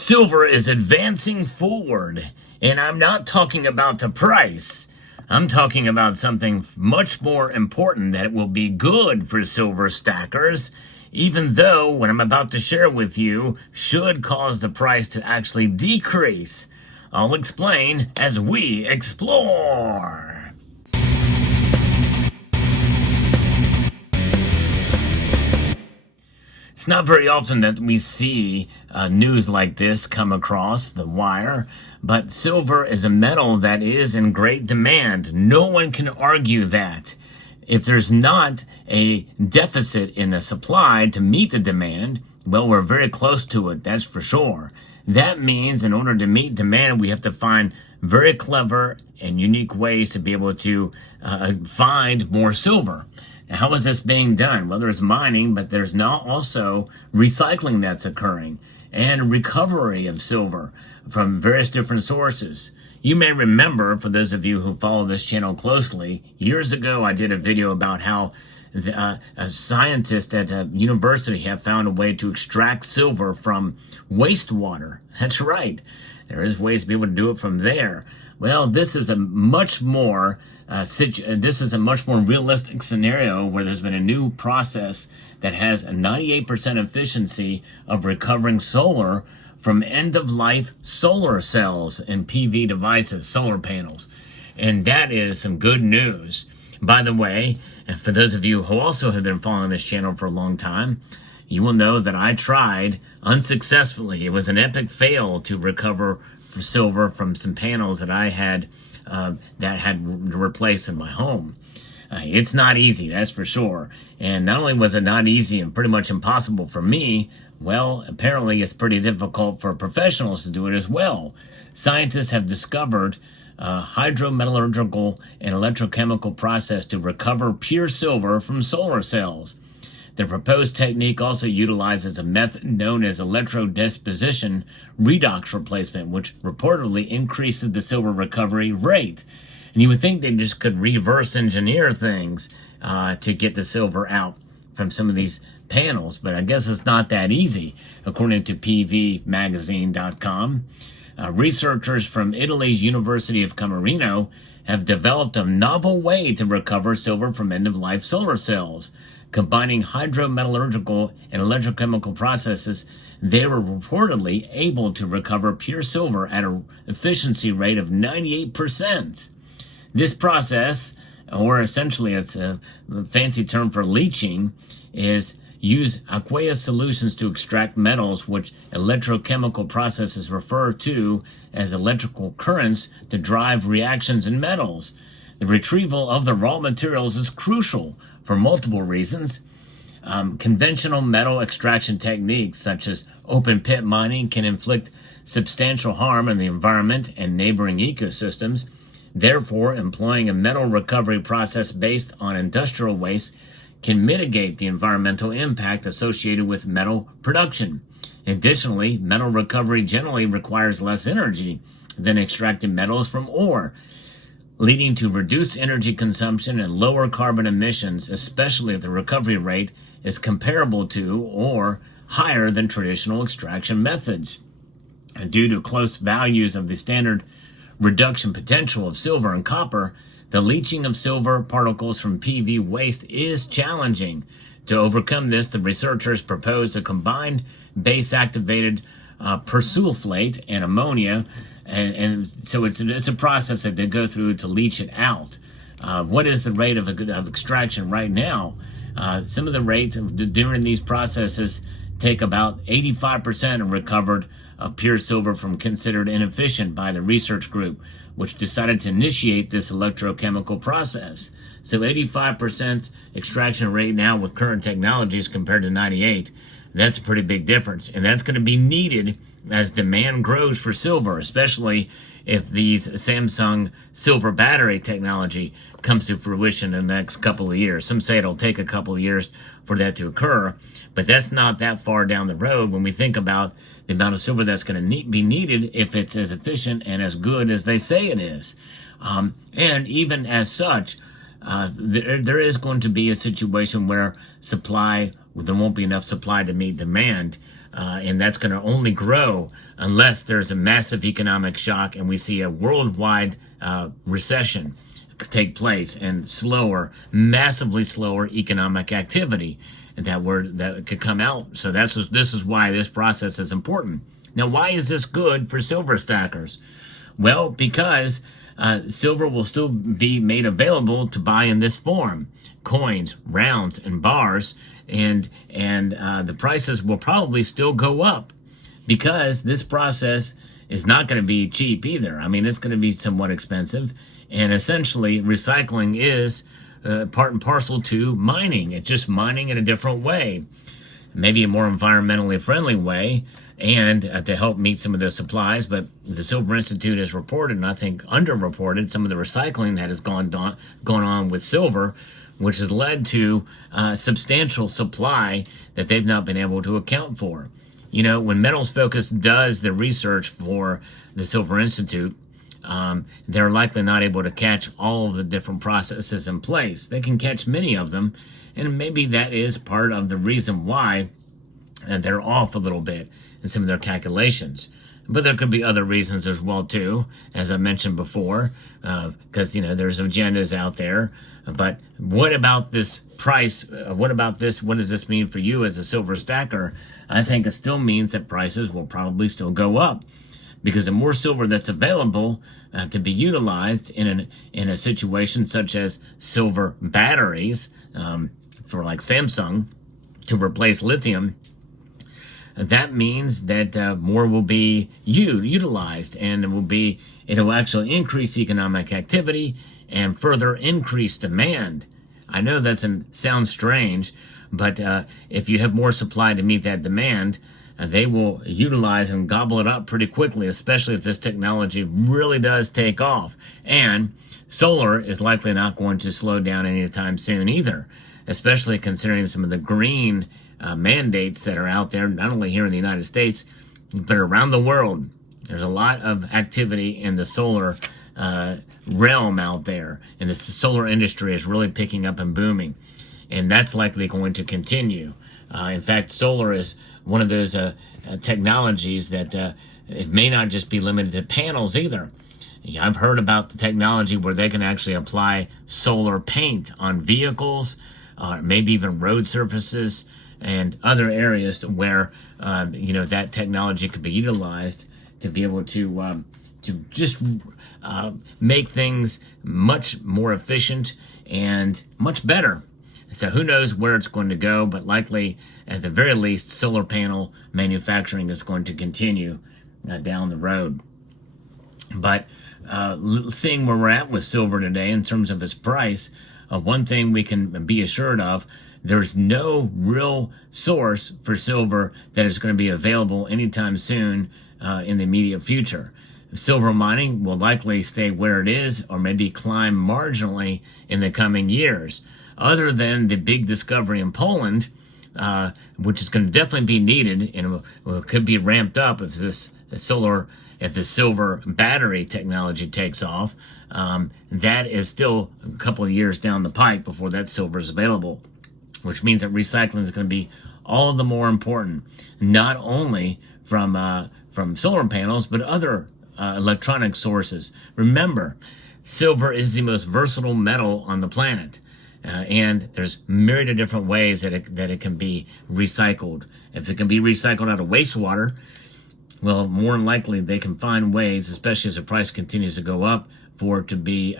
Silver is advancing forward, and I'm not talking about the price. I'm talking about something much more important that will be good for silver stackers, even though what I'm about to share with you should cause the price to actually decrease. I'll explain as we explore. It's not very often that we see news like this come across the wire, but silver is a metal that is in great demand. No one can argue that. If there's not a deficit in the supply to meet the demand, well, we're very close to it, that's for sure. That means in order to meet demand, we have to find very clever and unique ways to be able to find more silver. How is this being done? Well, there's mining, but there's now also recycling that's occurring and recovery of silver from various different sources. You may remember, for those of you who follow this channel closely, years ago I did a video about how a scientist at a university have found a way to extract silver from wastewater. That's right. There is ways to be able to do it from there. Well, this is a much more realistic scenario where there's been a new process that has a 98% efficiency of recovering solar from end-of-life solar cells in PV devices, solar panels. And that is some good news. By the way, and for those of you who also have been following this channel for a long time, you will know that I tried unsuccessfully. It was an epic fail to recover silver from some panels that I had replaced in my home. It's not easy, that's for sure. And not only was it not easy and pretty much impossible for me, well, apparently it's pretty difficult for professionals to do it as well. Scientists have discovered a hydrometallurgical and electrochemical process to recover pure silver from solar cells. The proposed technique also utilizes a method known as electrodeposition redox replacement, which reportedly increases the silver recovery rate. And you would think they just could reverse engineer things to get the silver out from some of these panels, but I guess it's not that easy, according to pvmagazine.com. Researchers from Italy's University of Camerino have developed a novel way to recover silver from end-of-life solar cells. Combining hydrometallurgical and electrochemical processes, they were reportedly able to recover pure silver at an efficiency rate of 98%. This process, or essentially it's a fancy term for leaching, is use aqueous solutions to extract metals, which electrochemical processes refer to as electrical currents to drive reactions in metals. The retrieval of the raw materials is crucial for multiple reasons. Conventional metal extraction techniques such as open pit mining can inflict substantial harm on the environment and neighboring ecosystems. Therefore, employing a metal recovery process based on industrial waste can mitigate the environmental impact associated with metal production. Additionally, metal recovery generally requires less energy than extracting metals from ore, leading to reduced energy consumption and lower carbon emissions, especially if the recovery rate is comparable to or higher than traditional extraction methods. And due to close values of the standard reduction potential of silver and copper, the leaching of silver particles from PV waste is challenging. To overcome this, the researchers proposed a combined base-activated persulfate and ammonia, and so it's a process that they go through to leach it out. What is the rate of extraction right now? Some of the rates during these processes take about 85% of recovered pure silver from considered inefficient by the research group, which decided to initiate this electrochemical process. So 85% extraction rate now with current technologies compared to 98. That's a pretty big difference, and that's going to be needed as demand grows for silver, especially if these Samsung silver battery technology comes to fruition in the next couple of years. Some say it'll take a couple of years for that to occur, but that's not that far down the road when we think about the amount of silver that's going to be needed if it's as efficient and as good as they say it is. And even as such, there is going to be a situation where there won't be enough supply to meet demand. and that's going to only grow unless there's a massive economic shock and we see a worldwide recession take place and massively slower economic activity that could come out. So this is why this process is important. Now, why is this good for silver stackers? Well, because silver will still be made available to buy in this form: coins, rounds, and bars, and the prices will probably still go up because this process is not going to be cheap either. I mean, it's going to be somewhat expensive, and essentially recycling is part and parcel to mining. It's just mining in a different way, maybe a more environmentally friendly way, and to help meet some of the supplies. But the Silver Institute has reported, and I think underreported, some of the recycling that has gone on with silver, which has led to substantial supply that they've not been able to account for. You know, when Metals Focus does the research for the Silver Institute, they're likely not able to catch all of the different processes in place. They can catch many of them, and maybe that is part of the reason why they're off a little bit in some of their calculations. But there could be other reasons as well too, as I mentioned before, because there's agendas out there. But what about this price? What about this? What does this mean for you as a silver stacker? I think it still means that prices will probably still go up, because the more silver that's available to be utilized in a situation such as silver batteries for like Samsung to replace lithium, that means that more will be utilized, and it will actually increase economic activity and further increase demand. I know that sounds strange, but if you have more supply to meet that demand, they will utilize and gobble it up pretty quickly, especially if this technology really does take off. And solar is likely not going to slow down anytime soon either, especially considering some of the green mandates that are out there, not only here in the United States, but around the world. There's a lot of activity in the solar realm out there, and the solar industry is really picking up and booming, and that's likely going to continue. In fact, solar is one of those technologies that it may not just be limited to panels either. I've heard about the technology where they can actually apply solar paint on vehicles, maybe even road surfaces and other areas where that technology could be utilized to be able to just make things much more efficient and much better. So who knows where it's going to go, but likely, at the very least, solar panel manufacturing is going to continue down the road. But seeing where we're at with silver today in terms of its price, one thing we can be assured of: there's no real source for silver that is going to be available anytime soon in the immediate future. Silver mining will likely stay where it is, or maybe climb marginally in the coming years. Other than the big discovery in Poland, which is going to definitely be needed and could be ramped up if the silver battery technology takes off. That is still a couple of years down the pike before that silver is available, which means that recycling is going to be all the more important, not only from solar panels, but other electronic sources. Remember, silver is the most versatile metal on the planet. And there's myriad of different ways that it can be recycled. If it can be recycled out of wastewater, well, more than likely they can find ways, especially as the price continues to go up, for it to be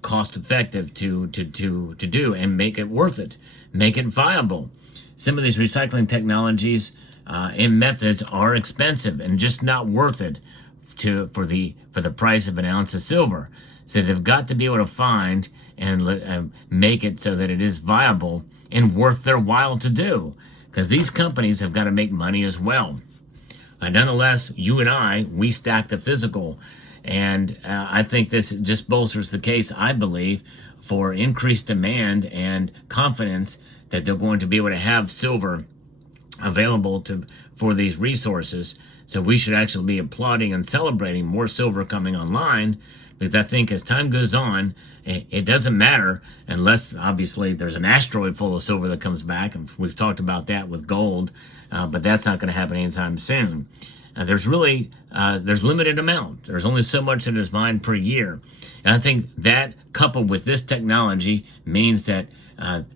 cost effective to do and make it worth it, make it viable. Some of these recycling technologies and methods are expensive and just not worth it for the price of an ounce of silver. So they've got to be able to find and make it so that it is viable and worth their while to do, because these companies have got to make money as well. Nonetheless, you and I, we stack the physical, and I think this just bolsters the case, I believe, for increased demand and confidence that they're going to be able to have silver available for these resources. So we should actually be applauding and celebrating more silver coming online, because I think as time goes on, it doesn't matter unless obviously there's an asteroid full of silver that comes back, and we've talked about that with gold, but that's not going to happen anytime soon. There's limited amount. There's only so much that is mined per year. And I think that coupled with this technology means that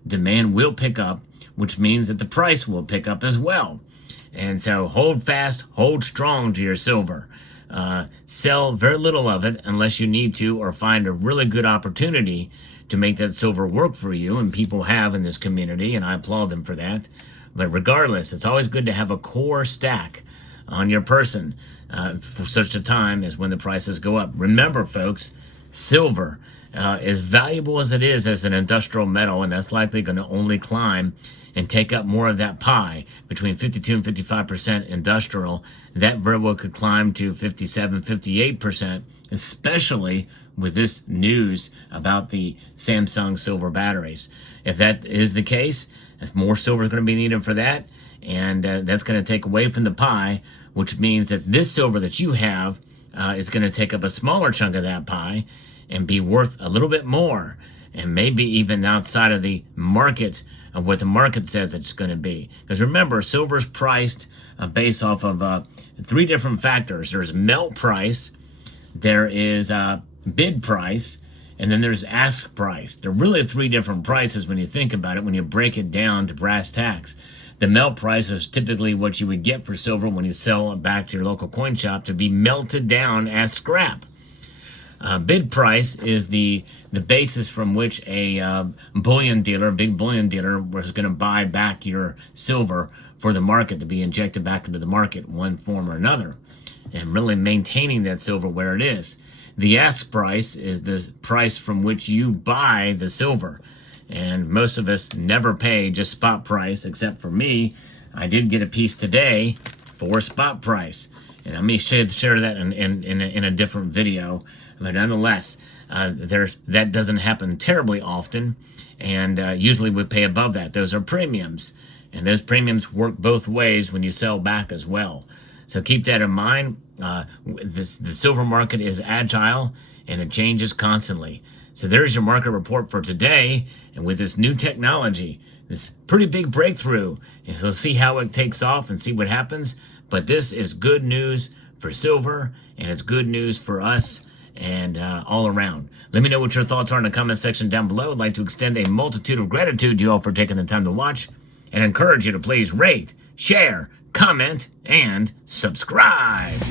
demand will pick up, which means that the price will pick up as well. And so hold fast, hold strong to your silver. Sell very little of it unless you need to, or find a really good opportunity to make that silver work for you, and people have in this community, and I applaud them for that. But regardless, it's always good to have a core stack on your person for such a time as when the prices go up. Remember, folks, silver, as valuable as it is as an industrial metal, and that's likely going to only climb and take up more of that pie, between 52 and 55% industrial, that very well could climb to 57, 58%, especially with this news about the Samsung silver batteries. If that is the case, more silver is going to be needed for that, and that's going to take away from the pie, which means that this silver that you have is going to take up a smaller chunk of that pie and be worth a little bit more, and maybe even outside of the market of what the market says it's going to be. Because remember, silver is priced based off of 3 different factors. There's melt price, there is bid price, and then there's ask price. There are really 3 different prices when you think about it, when you break it down to brass tacks. The melt price is typically what you would get for silver when you sell it back to your local coin shop to be melted down as scrap. Bid price is the basis from which a bullion dealer, big bullion dealer, was going to buy back your silver for the market to be injected back into the market in one form or another, and really maintaining that silver where it is. The ask price is the price from which you buy the silver. And most of us never pay just spot price, except for me. I did get a piece today for spot price, and I may share that in a different video. But nonetheless, that doesn't happen terribly often, and usually we pay above that. Those are premiums, and those premiums work both ways when you sell back as well. So keep that in mind. The silver market is agile, and it changes constantly. So there's your market report for today. And with this new technology, this pretty big breakthrough, and we'll see how it takes off and see what happens. But this is good news for silver, and it's good news for us and all around. Let me know what your thoughts are in the comment section down below. I'd like to extend a multitude of gratitude to you all for taking the time to watch, and encourage you to please rate, share, comment, and subscribe.